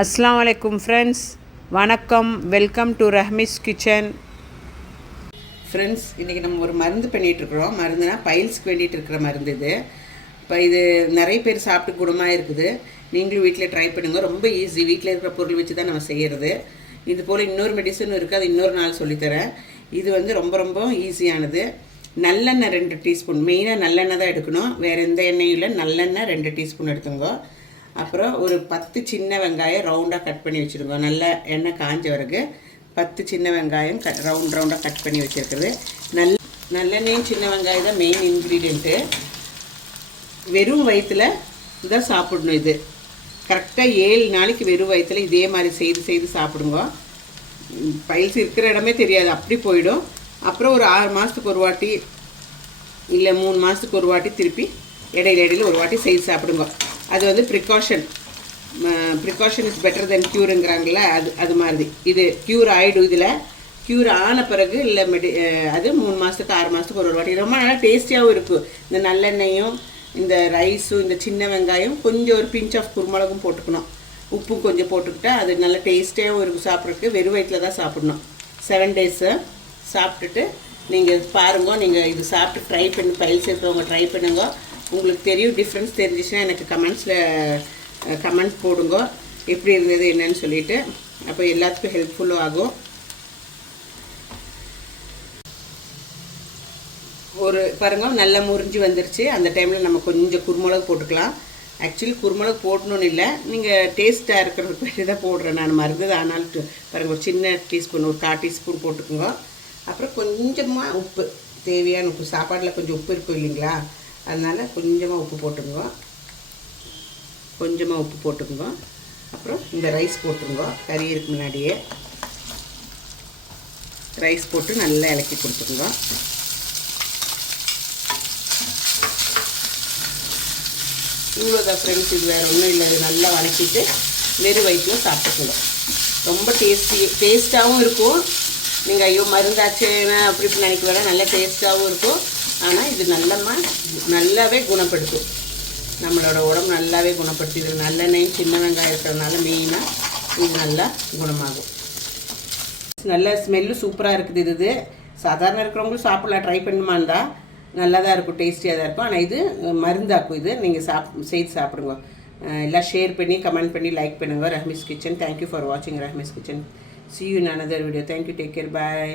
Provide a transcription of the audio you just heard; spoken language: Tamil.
அஸ்ஸலாமு அலைக்கும் ஃப்ரெண்ட்ஸ், வணக்கம். Welcome to Rahmi's kitchen. Friends, இன்றைக்கி நம்ம ஒரு மருந்து பண்ணிகிட்ருக்குறோம். மருந்துனா பைல்ஸ்க்கு வேண்டிகிட்டு இருக்கிற மருந்து இது. இப்போ இது நிறைய பேர் சாப்பிட்டு குணமாக இருக்குது. நீங்களும் வீட்டில் ட்ரை பண்ணுங்கள். ரொம்ப ஈஸி. வீட்டில் இருக்கிற பொருள் வச்சு தான் நம்ம செய்கிறது. இது போல் இன்னொரு மெடிசனும் இருக்குது, அது இன்னொரு நாள் சொல்லித்தரேன். இது வந்து ரொம்ப ரொம்ப ஈஸியானது. நல்லெண்ணெய் 2 டீஸ்பூன், மெயினாக நல்லெண்ணெய் தான் எடுக்கணும், வேறு எந்த எண்ணெயும் இல்லை. நல்லெண்ணெய் 2 டீஸ்பூன் எடுத்துங்க. அப்புறம் ஒரு 10 சின்ன வெங்காயம் ரவுண்டாக கட் பண்ணி வச்சுருங்க. நல்ல எண்ணெய் காஞ்ச பிறகு 10 சின்ன வெங்காயம் ரவுண்டாக கட் பண்ணி வச்சுருக்குறது. நல்லெண்ணெயும் சின்ன வெங்காயம் தான் மெயின் இன்க்ரீடியண்ட்டு. வெறும் வயிற்றில் தான் சாப்பிடணும். இது கரெக்டாக 7 நாளைக்கு வெறும் வயிற்றில் இதே மாதிரி செய்து சாப்பிடுங்க. பைல்ஸ் இருக்கிற இடமே தெரியாது, அப்படி போயிடும். அப்புறம் ஒரு 6 மாதத்துக்கு ஒரு வாட்டி இல்லை 3 மாதத்துக்கு ஒரு வாட்டி திருப்பி இடையில ஒரு வாட்டி செய்து சாப்பிடுங்க. அது வந்து ப்ரிகாஷன் இஸ் பெட்டர் தென் க்யூருங்கிறாங்கள, அது மாதிரி. இது க்யூர் ஆகிடும். இதில் க்யூர் ஆன பிறகு இல்லை அது 3 மாதத்துக்கு 6 மாதத்துக்கு ஒரு வாட்டி ரொம்ப நல்லா டேஸ்டியாகவும் இருக்கும். இந்த நல்லெண்ணெயும் இந்த ரைஸும் இந்த சின்ன வெங்காயம் கொஞ்சம் ஒரு பிஞ்ச் ஆஃப் குருமிளகும் போட்டுக்கணும். உப்பும் கொஞ்சம் போட்டுக்கிட்டா அது நல்லா டேஸ்டியாகவும் இருக்கும். சாப்பிட்றதுக்கு வெறும் வயிற்றில் தான் சாப்பிடணும். 7 டேஸு சாப்பிட்டுட்டு நீங்கள் பாருங்க. நீங்கள் இது சாப்பிட்டு ட்ரை பண்ணி பைல்ஸ் இருக்கிறவங்க ட்ரை பண்ணுங்க. உங்களுக்கு தெரியும். டிஃப்ரென்ஸ் தெரிஞ்சிச்சுன்னா எனக்கு கமெண்ட்ஸ் போடுங்க, எப்படி இருந்தது என்னன்னு சொல்லிவிட்டு. அப்போ எல்லாத்துக்கும் ஹெல்ப்ஃபுல்லும் ஆகும். ஒரு பாருங்கள், நல்லா முறிஞ்சு வந்துருச்சு. அந்த டைமில் நம்ம கொஞ்சம் குருமிளகு போட்டுக்கலாம். ஆக்சுவலி குருமிளகு போடணுன்னு இல்லை, நீங்கள் டேஸ்ட்டாக இருக்கிறதுக்கு வேண்டி தான் போடுறேன் நான் மருந்து. ஆனால் பாருங்கள், ஒரு சின்ன டீஸ்பூன், ஒரு 1/4 டீஸ்பூன் போட்டுக்கோங்க. அப்புறம் கொஞ்சமாக உப்பு, தேவையான உப்பு. சாப்பாட்டில் கொஞ்சம் உப்பு இருக்கும் இல்லைங்களா, அதனால் கொஞ்சமாக உப்பு போட்டுக்குங்க. அப்புறம் இந்த ரைஸ் போட்டுருங்க. கறி இருக்கு முன்னாடியே ரைஸ் போட்டு நல்லா இலக்கி கொடுத்துருங்க. இவ்வளோதான் ஃப்ரெண்ட்ஸ். இது வேறு ஒன்றும் இல்லை. இது நல்லா வதக்கிட்டு வெறும் வயிற்றில் சாப்பிட்டுக்கணும். ரொம்ப டேஸ்ட்டாகவும் இருக்கும். நீங்கள் ஐயோ மருந்தாச்சுன்னா அப்படி இப்படி நினைக்க வேணாம், நல்லா டேஸ்ட்டாகவும் இருக்கும். ஆனால் இது நல்லாவே குணப்படுத்தும். நம்மளோட உடம்பு நல்லாவே குணப்படுத்தி. இது நல்லெண்ணெயும் சின்ன வெங்காயம் இருக்கிறதுனால மெயினாக இது நல்லா குணமாகும். நல்ல ஸ்மெல்லு சூப்பராக இருக்குது. இது சாதாரண இருக்கிறவங்களும் சாப்பிடலாம். ட்ரை பண்ணுமான்னு தான் நல்லா தான் இருக்கும், டேஸ்டியாக தான் இருக்கும். ஆனால் இது மருந்தாக்கும். இது நீங்கள் செய்து சாப்பிடுங்க. எல்லாம் ஷேர் பண்ணி கமெண்ட் பண்ணி லைக் பண்ணுங்கள். ரஹ்மிஸ் கிச்சன். தேங்க்யூ ஃபார் வாட்சிங் ரஹ்மிஸ் kitchen. See you in another video. Thank you. Take care. Bye.